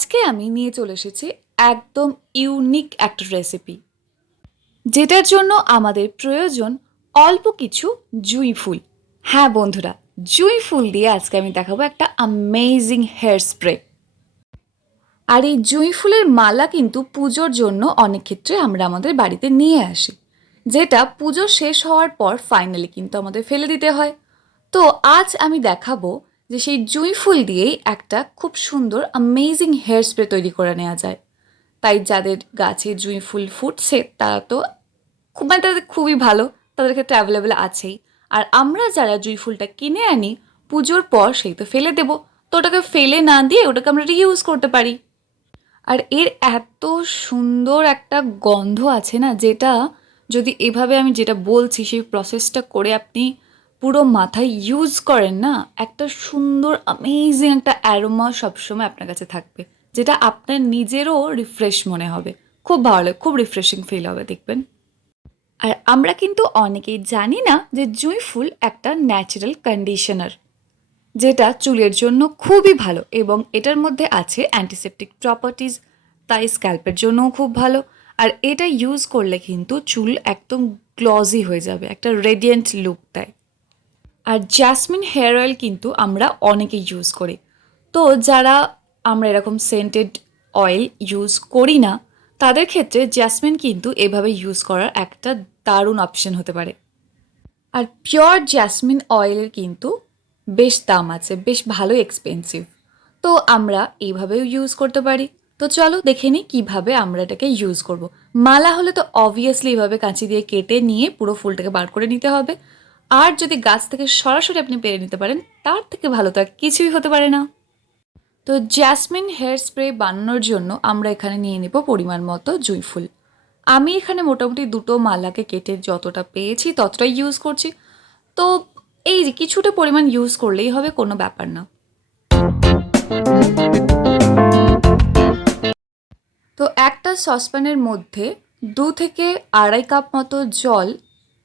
আজকে আমি নিয়ে চলে এসেছি একদম ইউনিক একটা রেসিপি, যেটার জন্য আমাদের প্রয়োজন অল্প কিছু জুঁই ফুল। হ্যাঁ বন্ধুরা, জুঁই ফুল দিয়ে আজকে আমি দেখাবো একটা অ্যামেজিং হেয়ার স্প্রে। আর এই জুঁই ফুলের মালা কিন্তু পুজোর জন্য অনেক ক্ষেত্রে আমরা আমাদের বাড়িতে নিয়ে আসি, যেটা পুজো শেষ হওয়ার পর ফাইনালি কিন্তু আমাদের ফেলে দিতে হয়। তো আজ আমি দেখাবো যে সেই জুঁই ফুল দিয়েই একটা খুব সুন্দর অ্যামেজিং হেয়ার স্প্রে তৈরি করে নেওয়া যায়। তাই যাদের গাছে জুঁই ফুল ফুটছে তারা তো তাদের খুবই ভালো, তাদের ক্ষেত্রে অ্যাভেলেবেল আছেই। আর আমরা যারা জুঁই ফুলটা কিনে আনি পুজোর পর সেই তো ফেলে দেবো, তো ওটাকে ফেলে না দিয়ে ওটাকে আমরা রিইউজ করতে পারি। আর এর এত সুন্দর একটা গন্ধ আছে না, যেটা যদি এভাবে আমি যেটা বলছি সেই প্রসেসটা করে আপনি পুরো মাথায় ইউজ করেন না, একটা সুন্দর অ্যামেজিং একটা অ্যারোমা সবসময় আপনার কাছে থাকবে, যেটা আপনার নিজেরও রিফ্রেশ মনে হবে। খুব ভালো লাগে, খুব রিফ্রেশিং ফিল হবে দেখবেন। আর আমরা কিন্তু অনেকেই জানি না যে জুঁই ফুল একটা ন্যাচারাল কন্ডিশনার, যেটা চুলের জন্য খুবই ভালো এবং এটার মধ্যে আছে অ্যান্টিসেপটিক প্রপার্টিজ, তাই স্ক্যাল্পের জন্যও খুব ভালো। আর এটা ইউজ করলে কিন্তু চুল একদম গ্লজি হয়ে যাবে, একটা রেডিয়েন্ট লুক দেয়। আর জ্যাসমিন হেয়ার অয়েল কিন্তু আমরা অনেকেই ইউজ করি। তো যারা আমরা এরকম সেন্টেড অয়েল ইউজ করি না, তাদের ক্ষেত্রে জ্যাসমিন কিন্তু এভাবে ইউজ করার একটা দারুণ অপশন হতে পারে। আর পিওর জ্যাসমিন অয়েলের কিন্তু বেশ দাম আছে, বেশ ভালো এক্সপেন্সিভ। তো আমরা এইভাবেও ইউজ করতে পারি। তো চলো দেখে নিই কীভাবে আমরা এটাকে ইউজ করব। মালা হলে তো অবভিয়াসলি এইভাবে কাঁচি দিয়ে কেটে নিয়ে পুরো ফুলটাকে বার করে নিতে হবে। আর যদি গাছ থেকে সরাসরি আপনি পেরে নিতে পারেন, তার থেকে ভালো তো আর কিছুই হতে পারে না। তো জ্যাসমিন হেয়ার স্প্রে বানানোর জন্য আমরা এখানে নিয়ে নেব পরিমাণ মতো জুঁই ফুল। আমি এখানে মোটামুটি দুটো মালাকে কেটে যতটা পেয়েছি ততটাই ইউজ করছি। তো এই যে কিছুটা পরিমাণ ইউজ করলেই হবে, কোনো ব্যাপার না। তো একটা সসপ্যানের মধ্যে 2 থেকে 2.5 কাপ মতো জল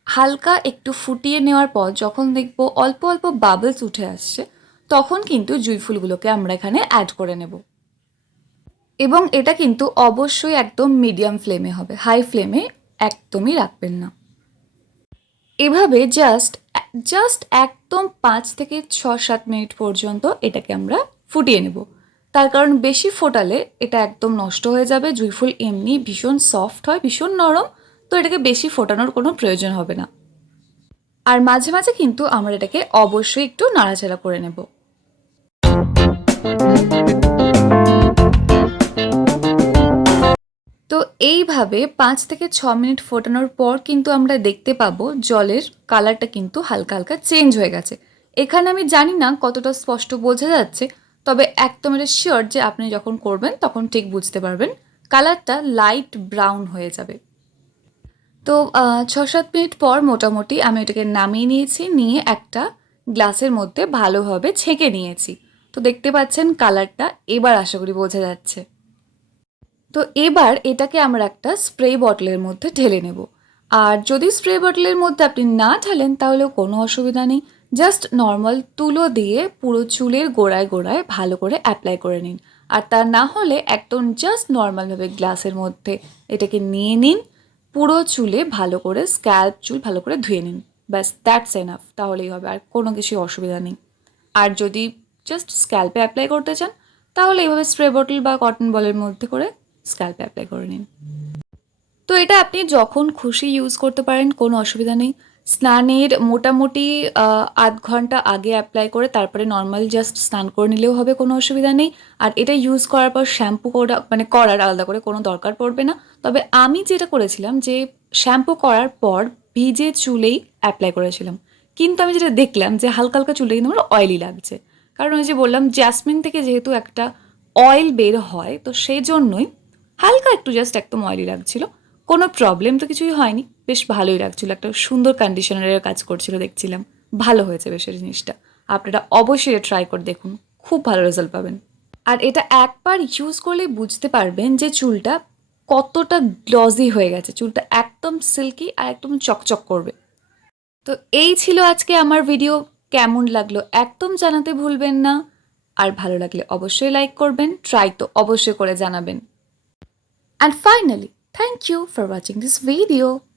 হালকা একটু ফুটিয়ে নেওয়ার পর যখন দেখবো অল্প অল্প বাবলস উঠে আসছে, তখন কিন্তু জুঁই ফুলগুলোকে আমরা এখানে অ্যাড করে নেব। এবং এটা কিন্তু অবশ্যই একদম মিডিয়াম ফ্লেমে হবে, হাই ফ্লেমে একদমই রাখবেন না। এভাবে জাস্ট জাস্ট একদম 5 থেকে 6-7 মিনিট পর্যন্ত এটাকে আমরা ফুটিয়ে নেব। তার কারণ বেশি ফোটালে এটা একদম নষ্ট হয়ে যাবে। জুঁই ফুল এমনি ভীষণ সফট হয়, ভীষণ নরম, তো এটাকে বেশি ফোটানোর কোনো প্রয়োজন হবে না। আর মাঝে মাঝে কিন্তু আমরা এটাকে অবশ্যই একটু নাড়াচাড়া করে নেব। তো এইভাবে 5 থেকে 6 মিনিট ফোটানোর পর কিন্তু আমরা দেখতে পাবো জলের কালারটা কিন্তু হালকা হালকা চেঞ্জ হয়ে গেছে। এখানে আমি জানি না কতটা স্পষ্ট বোঝা যাচ্ছে, তবে একদম এটা শিওর যে আপনি যখন করবেন তখন ঠিক বুঝতে পারবেন কালারটা লাইট ব্রাউন হয়ে যাবে। তো 6-7 মিনিট পর মোটামুটি আমি এটাকে নামিয়ে নিয়েছি, নিয়ে একটা গ্লাসের মধ্যে ভালোভাবে ছেঁকে নিয়েছি। তো দেখতে পাচ্ছেন কালারটা এবার আশা করি বোঝা যাচ্ছে। তো এবার এটাকে আমরা একটা স্প্রে বটলের মধ্যে ঢেলে নেব। আর যদি স্প্রে বটলের মধ্যে আপনি না ঢালেন তাহলেও কোনো অসুবিধা নেই, জাস্ট নর্মাল তুলো দিয়ে পুরো চুলের গোড়ায় গোড়ায় ভালো করে অ্যাপ্লাই করে নিন। আর তা না হলে একদম জাস্ট নর্মালভাবে গ্লাসের মধ্যে এটাকে নিয়ে নিন, পুরো চুলে ভালো করে স্ক্যাল্প চুল ভালো করে ধুয়ে নিন। ব্যাস দ্যাটস এনাফ, তাহলেই হবে, আর কোনো কিছুই অসুবিধা নেই। আর যদি জাস্ট স্ক্যাল্পে অ্যাপ্লাই করতে চান তাহলে এইভাবে স্প্রে বটল বা কটন বলের মধ্যে করে স্ক্যাল্পে অ্যাপ্লাই করে নিন। তো এটা আপনি যখন খুশি ইউজ করতে পারেন, কোনো অসুবিধা নেই। স্নানের মোটামুটি 1/2 ঘন্টা আগে অ্যাপ্লাই করে তারপরে নর্মাল জাস্ট স্নান করে নিলেও হবে, কোনো অসুবিধা নেই। আর এটা ইউজ করার পর শ্যাম্পু করার আলাদা করে কোনো দরকার পড়বে না। তবে আমি যেটা করেছিলাম যে শ্যাম্পু করার পর ভিজে চুলেই অ্যাপ্লাই করেছিলাম, কিন্তু আমি যেটা দেখলাম যে হালকা হালকা চুলে কিন্তু আমার অয়েলি লাগছে। কারণ ওই যে বললাম জ্যাসমিন থেকে যেহেতু একটা অয়েল বের হয়, তো সেই জন্যই হালকা একটু জাস্ট একদম অয়েলি লাগছিল। কোনো প্রবলেম তো কিছুই হয়নি, বেশ ভালোই লাগছিল, একটা সুন্দর কন্ডিশনারের কাজ করছিল দেখছিলাম। ভালো হয়েছে বেশ এই জিনিসটা। আপনারা অবশ্যই ট্রাই করে দেখুন, খুব ভালো রেজাল্ট পাবেন। আর এটা একবার ইউজ করলেই বুঝতে পারবেন যে চুলটা কতটা গ্লজি হয়ে গেছে, চুলটা একদম সিল্কি আর একদম চকচক করবে। তো এই ছিল আজকে আমার ভিডিও। কেমন লাগলো একদম জানাতে ভুলবেন না। আর ভালো লাগলে অবশ্যই লাইক করবেন, ট্রাই তো অবশ্যই করে জানাবেন। And finally, thank you for watching this video.